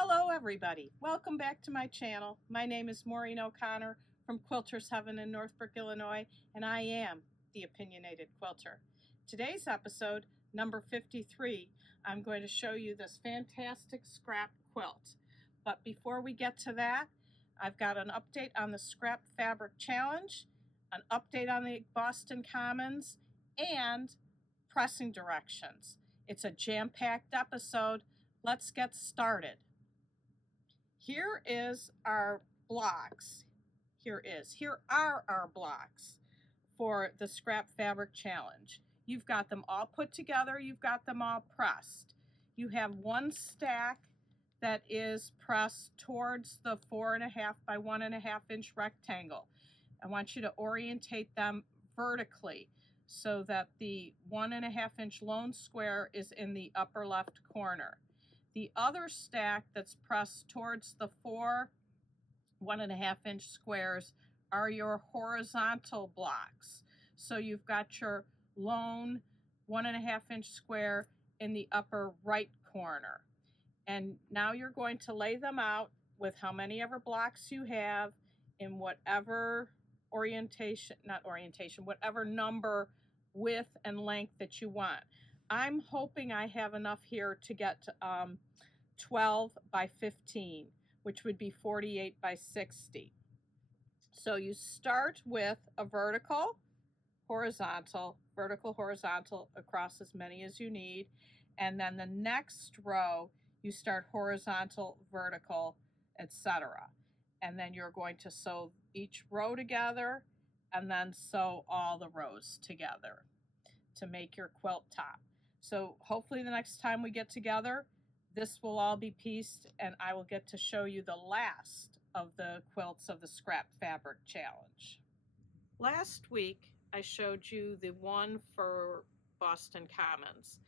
Hello everybody, welcome back to my channel. My name is Maureen O'Connor from Quilters Heaven in Northbrook, Illinois, and I am the Opinionated Quilter. Today's episode, number 53, I'm going to show you this fantastic scrap quilt. But before we get to that, I've got an update on the Scrap Fabric Challenge, an update on the Boston Commons, and pressing directions. It's a jam-packed episode. Let's get started. Here is our blocks. Here are our blocks for the Scrap Fabric Challenge. You've got them all put together. You've got them all pressed. You have one stack that is pressed towards the 4.5 by 1.5 inch rectangle. I want you to orientate them vertically so that the 1.5 inch lone square is in the upper left corner. The other stack that's pressed towards the 4 1.5 inch squares are your horizontal blocks. So you've got your lone 1.5 inch square in the upper right corner. And now you're going to lay them out with how many ever blocks you have in whatever whatever number, width, and length that you want. I'm hoping I have enough here to get 12 by 15, which would be 48 by 60. So you start with a vertical, horizontal, vertical, horizontal across as many as you need. And then the next row, you start horizontal, vertical, etc. And then you're going to sew each row together and then sew all the rows together to make your quilt top. So hopefully the next time we get together, this will all be pieced and I will get to show you the last of the quilts of the Scrap Fabric Challenge. Last week, I showed you the one for Boston Commons,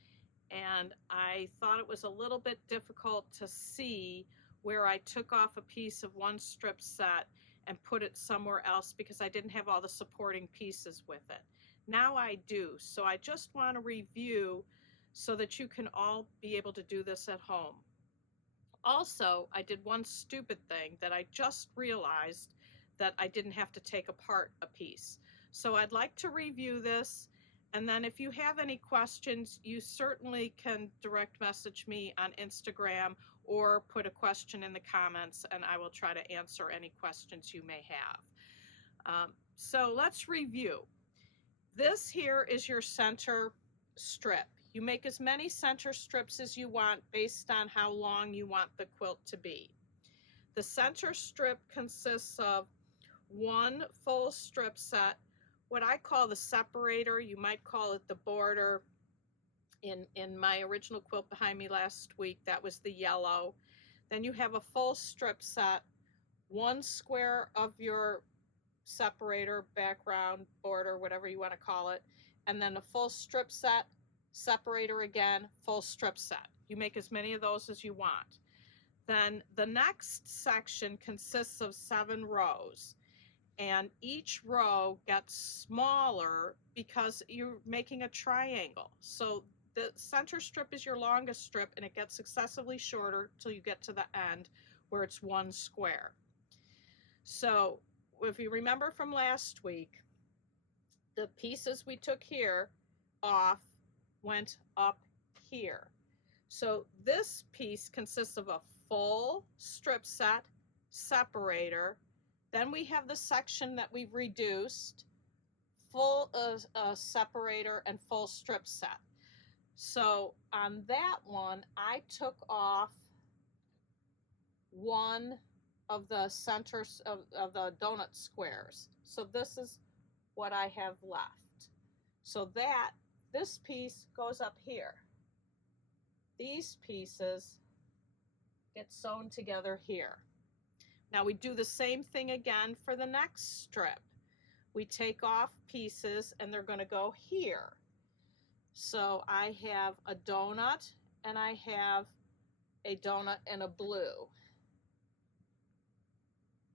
and I thought it was a little bit difficult to see where I took off a piece of one strip set and put it somewhere else because I didn't have all the supporting pieces with it. Now I do, so I just want to review so that you can all be able to do this at home. Also, I did one stupid thing that I just realized that I didn't have to take apart a piece. So I'd like to review this, and then if you have any questions, you certainly can direct message me on Instagram or put a question in the comments and I will try to answer any questions you may have. So let's review. This here is your center strip. You make as many center strips as you want based on how long you want the quilt to be. The center strip consists of one full strip set, what I call the separator. You might call it the border. In my original quilt behind me last week, that was the yellow. Then you have a full strip set, one square of your separator, background, border, whatever you want to call it, and then a full strip set, separator again, full strip set. You make as many of those as you want. Then the next section consists of 7 rows, and each row gets smaller because you're making a triangle. So the center strip is your longest strip and it gets successively shorter till you get to the end where it's one square. So if you remember from last week, the pieces we took here off went up here. So this piece consists of a full strip set, separator, then we have the section that we've reduced, full separator and full strip set. So on that one, I took off one of the centers of the donut squares. So this is what I have left. So this piece goes up here. These pieces get sewn together here. Now we do the same thing again for the next strip. We take off pieces and they're going to go here. So I have a donut and I have a donut and a blue.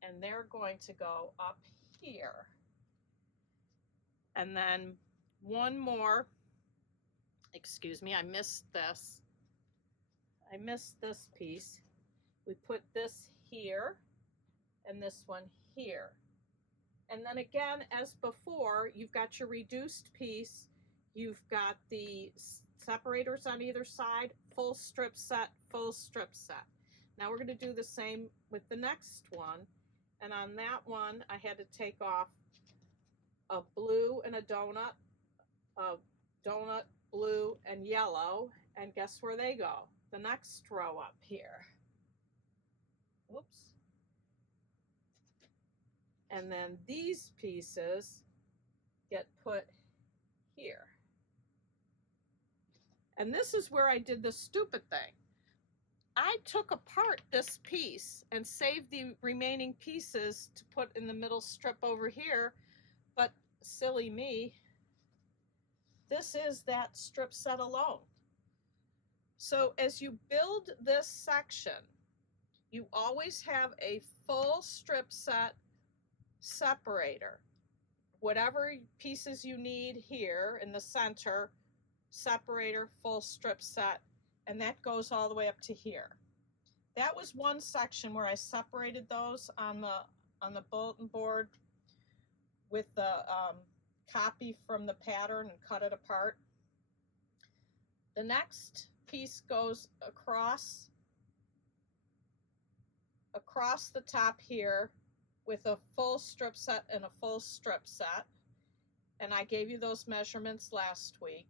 And they're going to go up here. And then one more, excuse me, I missed this piece. We put this here and this one here. And then again, as before, you've got your reduced piece, you've got the separators on either side, full strip set, full strip set. Now we're going to do the same with the next one. And on that one, I had to take off a blue and a donut, blue, and yellow. And guess where they go? The next row up here. Oops. And then these pieces get put here. And this is where I did the stupid thing. I took apart this piece and saved the remaining pieces to put in the middle strip over here, but silly me, this is that strip set alone. So as you build this section, you always have a full strip set separator. Whatever pieces you need here in the center, separator, full strip set, and that goes all the way up to here. That was one section where I separated those on the bulletin board with the copy from the pattern and cut it apart. The next piece goes across the top here with a full strip set and a full strip set. And I gave you those measurements last week.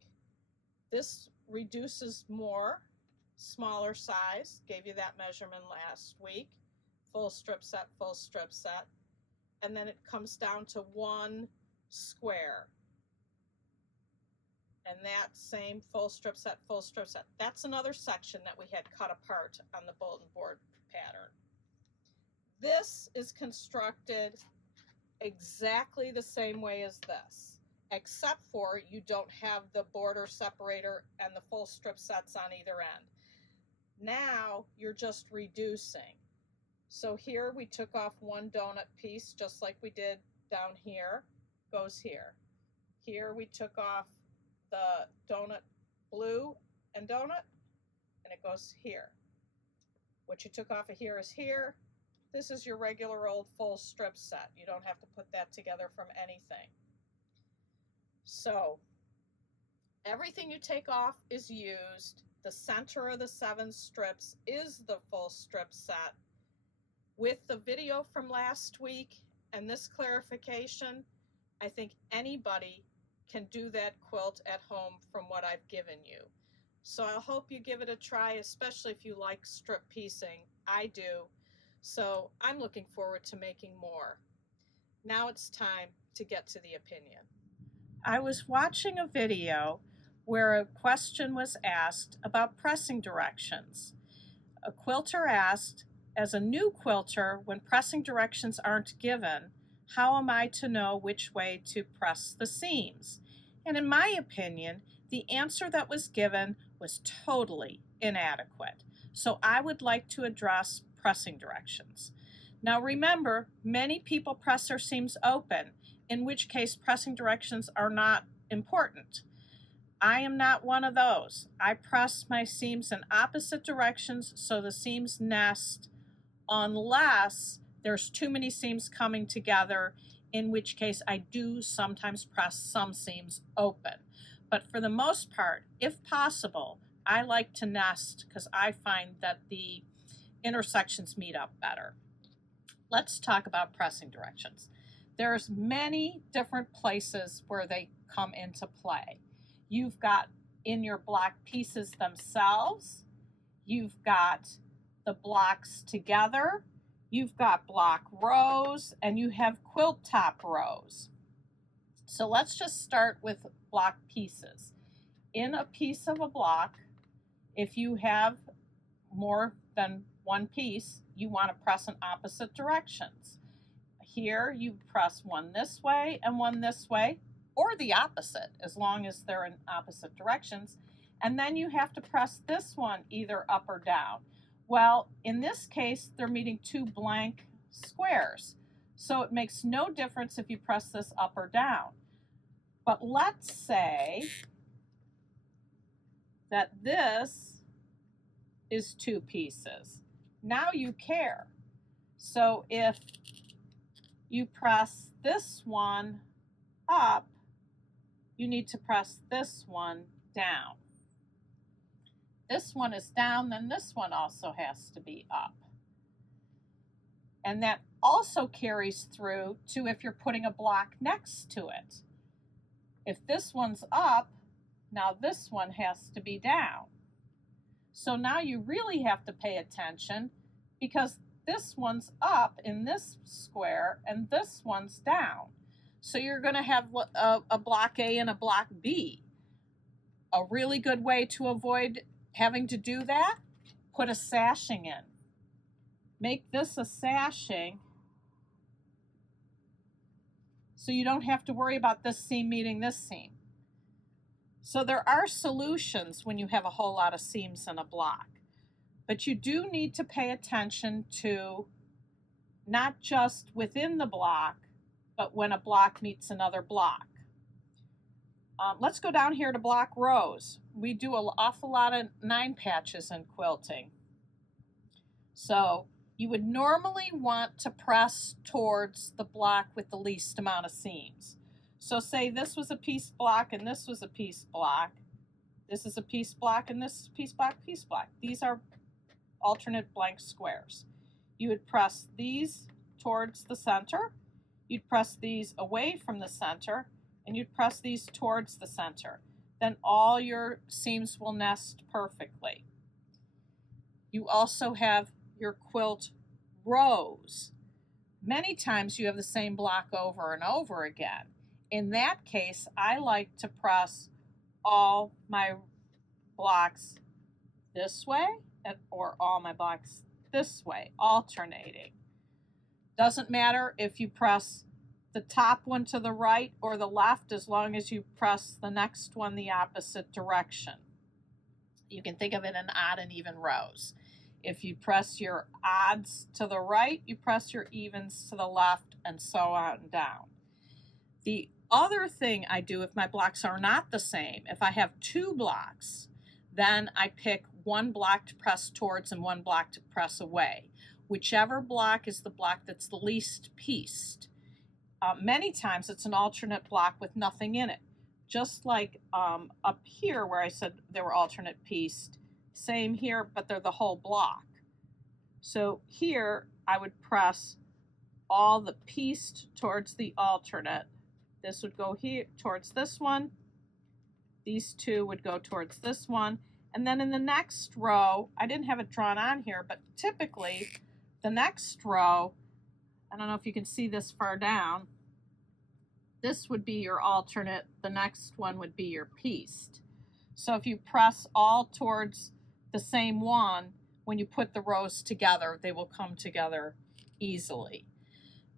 This reduces more, smaller size, gave you that measurement last week. Full strip set, full strip set. And then it comes down to one square. And that same full strip set, full strip set. That's another section that we had cut apart on the bulletin board pattern. This is constructed exactly the same way as this, except for you don't have the border separator and the full strip sets on either end. Now you're just reducing. So here we took off one donut piece, just like we did down here, goes here. Here we took off the donut blue and donut, and it goes here. What you took off of here is here. This is your regular old full strip set. You don't have to put that together from anything. So everything you take off is used. The center of the 7 strips is the full strip set. With the video from last week and this clarification, I think anybody can do that quilt at home from what I've given you. So I hope you give it a try, especially if you like strip piecing. I do. So I'm looking forward to making more. Now it's time to get to the opinion. I was watching a video where a question was asked about pressing directions. A quilter asked, as a new quilter, when pressing directions aren't given, how am I to know which way to press the seams? And in my opinion, the answer that was given was totally inadequate. So I would like to address pressing directions. Now remember, many people press their seams open, in which case pressing directions are not important. I am not one of those. I press my seams in opposite directions so the seams nest unless there's too many seams coming together, in which case I do sometimes press some seams open. But for the most part, if possible, I like to nest because I find that the intersections meet up better. Let's talk about pressing directions. There's many different places where they come into play. You've got in your block pieces themselves, you've got the blocks together, you've got block rows, and you have quilt top rows. So let's just start with block pieces. In a piece of a block, if you have more than one piece, you want to press in opposite directions. Here you press one this way and one this way, or the opposite, as long as they're in opposite directions. And then you have to press this one either up or down. Well, in this case, they're meeting 2 blank squares. So it makes no difference if you press this up or down. But let's say that this is 2 pieces. now you care. So if you press this one up, you need to press this one down. This one is down, then this one also has to be up. And that also carries through to if you're putting a block next to it. If this one's up, now this one has to be down. So now you really have to pay attention because this one's up in this square and this one's down. So you're going to have a block A and a block B. A really good way to avoid having to do that, put a sashing in. Make this a sashing so you don't have to worry about this seam meeting this seam. So there are solutions when you have a whole lot of seams in a block, but you do need to pay attention to not just within the block, but when a block meets another block. Let's go down here to block rows. We do an awful lot of 9 patches in quilting. So you would normally want to press towards the block with the least amount of seams. So say this was a piece block and this was a piece block. This is a piece block and this is piece block, piece block. These are alternate blank squares. You would press these towards the center. You'd press these away from the center, and you'd press these towards the center. Then all your seams will nest perfectly. You also have your quilt rows. Many times you have the same block over and over again. In that case, I like to press all my blocks this way or all my blocks this way, alternating. Doesn't matter if you press the top one to the right or the left, as long as you press the next one the opposite direction. You can think of it in odd and even rows. If you press your odds to the right, you press your evens to the left, and so on down. The other thing I do if my blocks are not the same, if I have 2 blocks, then I pick one block to press towards and one block to press away. Whichever block is the block that's the least pieced. Many times it's an alternate block with nothing in it. Just like up here where I said they were alternate pieced. Same here, but they're the whole block. So here I would press all the pieced towards the alternate. This would go here towards this one. These 2 would go towards this one. And then in the next row, I didn't have it drawn on here, but typically the next row, I don't know if you can see this far down, this would be your alternate, the next one would be your pieced. So if you press all towards the same one, when you put the rows together, they will come together easily.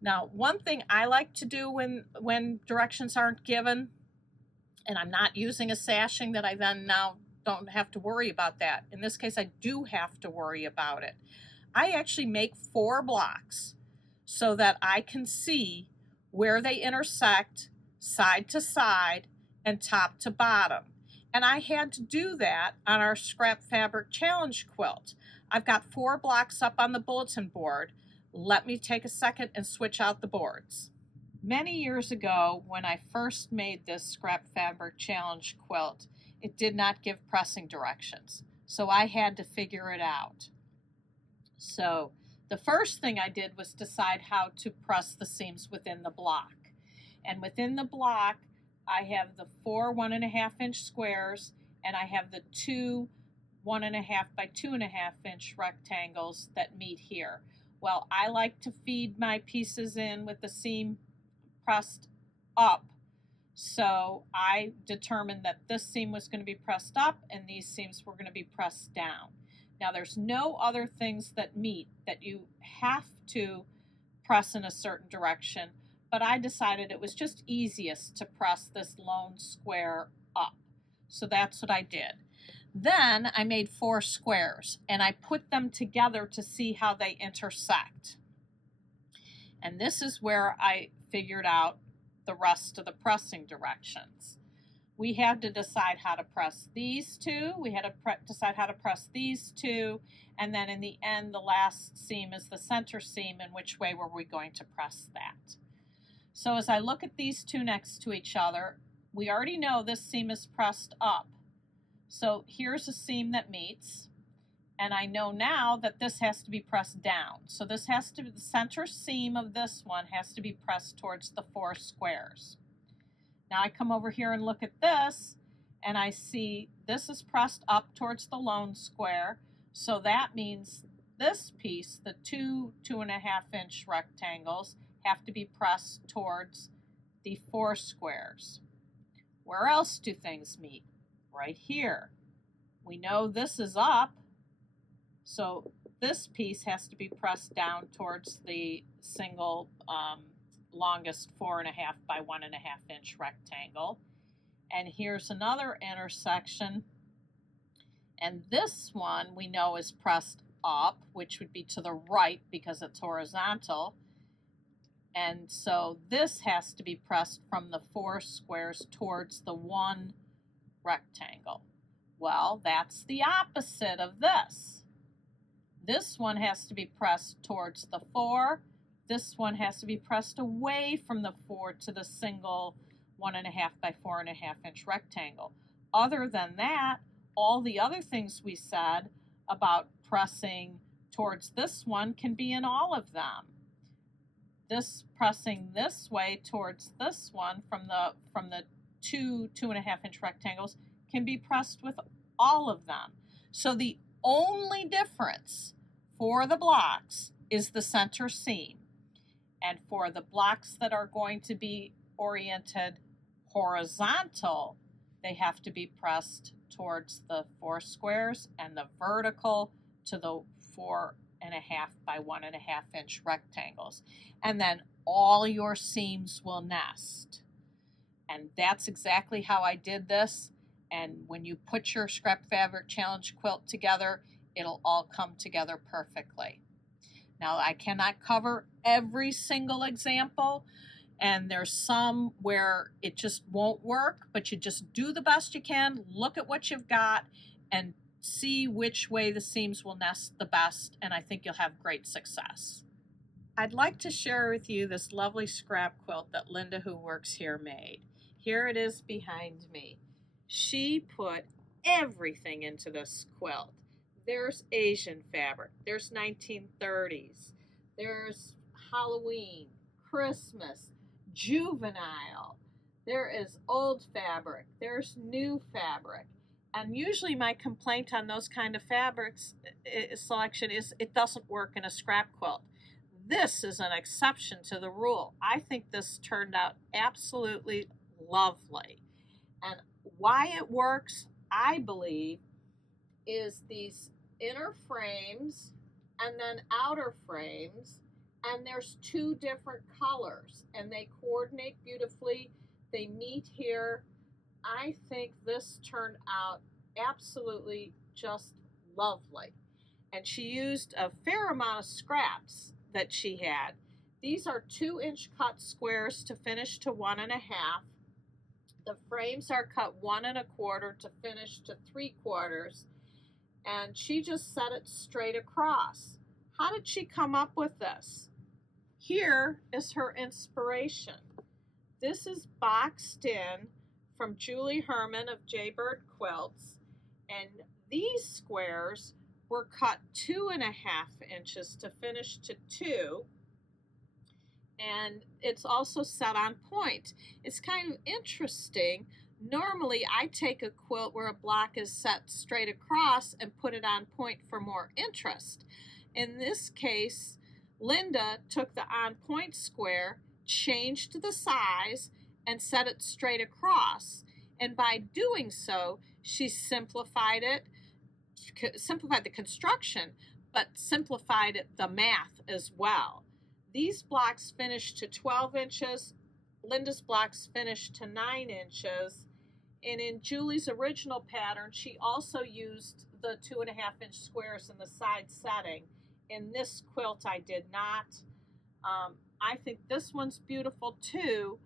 Now, one thing I like to do when directions aren't given, and I'm not using a sashing that I then now don't have to worry about that. In this case, I do have to worry about it. I actually make 4 blocks so that I can see where they intersect side to side and top to bottom. And I had to do that on our Scrap Fabric Challenge quilt. I've got 4 blocks up on the bulletin board. Let me take a second and switch out the boards. Many years ago, when I first made this Scrap Fabric Challenge quilt, it did not give pressing directions. So I had to figure it out. So the first thing I did was decide how to press the seams within the block. And within the block, I have the 4 1.5 inch squares, and I have the 2 1.5 by 2.5 inch rectangles that meet here. Well, I like to feed my pieces in with the seam pressed up. So I determined that this seam was going to be pressed up and these seams were going to be pressed down. Now there's no other things that meet that you have to press in a certain direction, but I decided it was just easiest to press this lone square up. So that's what I did. Then I made 4 squares and I put them together to see how they intersect. And this is where I figured out the rest of the pressing directions. we had to decide how to press these two. We had to decide how to press these two. And then in the end, the last seam is the center seam, and which way were we going to press that. So as I look at these two next to each other, we already know this seam is pressed up. So here's a seam that meets, and I know now that this has to be pressed down. So this has to be, the center seam of this one has to be pressed towards the 4 squares. Now I come over here and look at this, and I see this is pressed up towards the lone square. So that means this piece, the 2.5-inch rectangles, have to be pressed towards the 4 squares. Where else do things meet? Right here. We know this is up, so this piece has to be pressed down towards the single longest 4.5 by 1.5-inch rectangle. And here's another intersection, and this one we know is pressed up, which would be to the right because it's horizontal. And so this has to be pressed from the 4 squares towards the 1 rectangle. Well, that's the opposite of this. This one has to be pressed towards the 4. This one has to be pressed away from the 4 to the single 1.5 by 4.5-inch rectangle. Other than that, all the other things we said about pressing towards this one can be in all of them. This pressing this way towards this one from the 2.5-inch rectangles can be pressed with all of them. So the only difference for the blocks is the center seam. And for the blocks that are going to be oriented horizontal, they have to be pressed towards the 4 squares, and the vertical to the 4.5 by 1.5-inch rectangles. And then all your seams will nest. And that's exactly how I did this. And when you put your Scrap Fabric Challenge quilt together, it'll all come together perfectly. Now, I cannot cover every single example, and there's some where it just won't work, but you just do the best you can, look at what you've got, and see which way the seams will nest the best, and I think you'll have great success. I'd like to share with you this lovely scrap quilt that Linda, who works here, made. Here it is behind me. She put everything into this quilt. There's Asian fabric, there's 1930s, there's Halloween, Christmas, juvenile, there is old fabric, there's new fabric. And usually my complaint on those kind of fabrics selection is it doesn't work in a scrap quilt. This is an exception to the rule. I think this turned out absolutely lovely. And why it works, I believe, is these inner frames and then outer frames, and there's 2 different colors, and they coordinate beautifully. They meet here. I think this turned out absolutely just lovely. And she used a fair amount of scraps that she had. These are 2-inch cut squares to finish to 1.5. The frames are cut 1 1/4 to finish to 3/4, and she just set it straight across. How did she come up with this? Here is her inspiration. This is boxed in from Julie Herman of Jaybird Quilts, and these squares were cut 2.5 inches to finish to 2, and it's also set on point. It's kind of interesting. Normally I take a quilt where a block is set straight across and put it on point for more interest. In this case, Linda took the on point square, changed the size, and set it straight across. And by doing so, she simplified the construction, but simplified the math as well. These blocks finished to 12 inches. Linda's blocks finished to 9 inches. And in Julie's original pattern, she also used the 2.5-inch squares in the side setting. In this quilt, I did not. I think this one's beautiful too,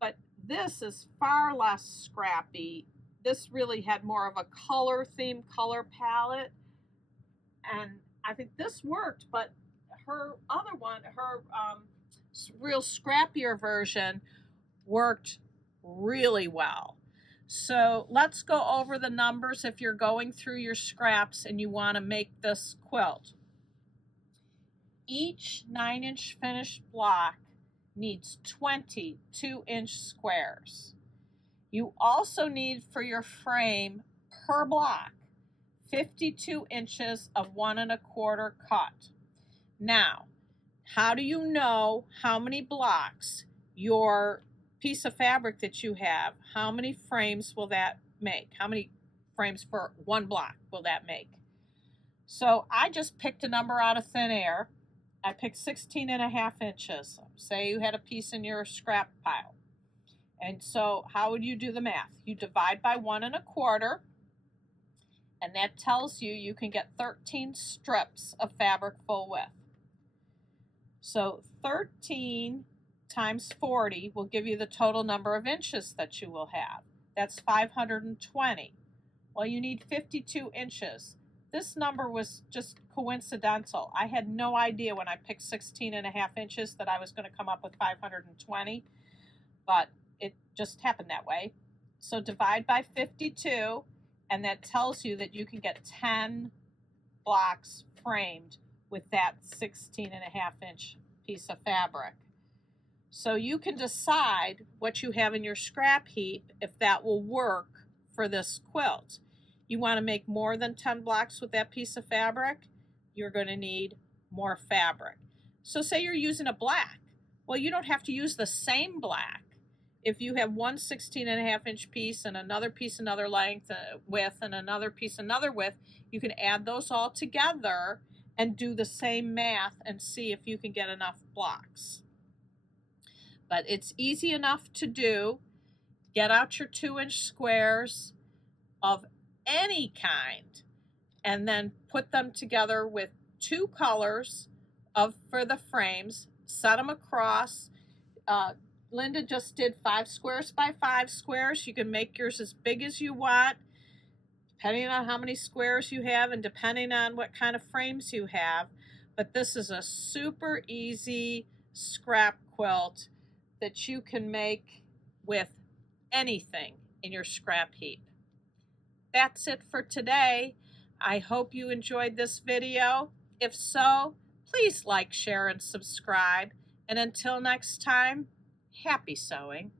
but This is far less scrappy. This really had more of a color theme, color palette, and I think this worked, but her other one, her real scrappier version, worked really well. So let's go over the numbers if you're going through your scraps and you want to make this quilt. Each 9-inch finished block needs 20 2-inch squares. You also need for your frame per block 52 inches of 1 1/4 cut. Now, how do you know how many blocks your piece of fabric that you have, how many frames will that make? How many frames for one block will that make? So I just picked a number out of thin air. I picked 16.5 inches. Say you had a piece in your scrap pile. And so how would you do the math? You divide by 1 1/4, and that tells you you can get 13 strips of fabric full width. So 13 times 40 will give you the total number of inches that you will have. That's 520. Well, you need 52 inches. This number was just coincidental. I had no idea when I picked 16.5 inches that I was going to come up with 520, but it just happened that way. So divide by 52, and that tells you that you can get 10 blocks framed with that 16.5-inch piece of fabric. So you can decide what you have in your scrap heap if that will work for this quilt. You want to make more than 10 blocks with that piece of fabric, you're going to need more fabric. So say you're using a black. Well, you don't have to use the same black. If you have one 16.5-inch piece and another piece another length, width, and another piece another width, you can add those all together and do the same math and see if you can get enough blocks. But it's easy enough to do. Get out your 2-inch squares of any kind and then put them together with 2 colors for the frames. Set them across. Linda just did 5 squares by 5 squares. You can make yours as big as you want, depending on how many squares you have and depending on what kind of frames you have. But this is a super easy scrap quilt that you can make with anything in your scrap heap. That's it for today. I hope you enjoyed this video. If so, please like, share, and subscribe. And until next time, happy sewing.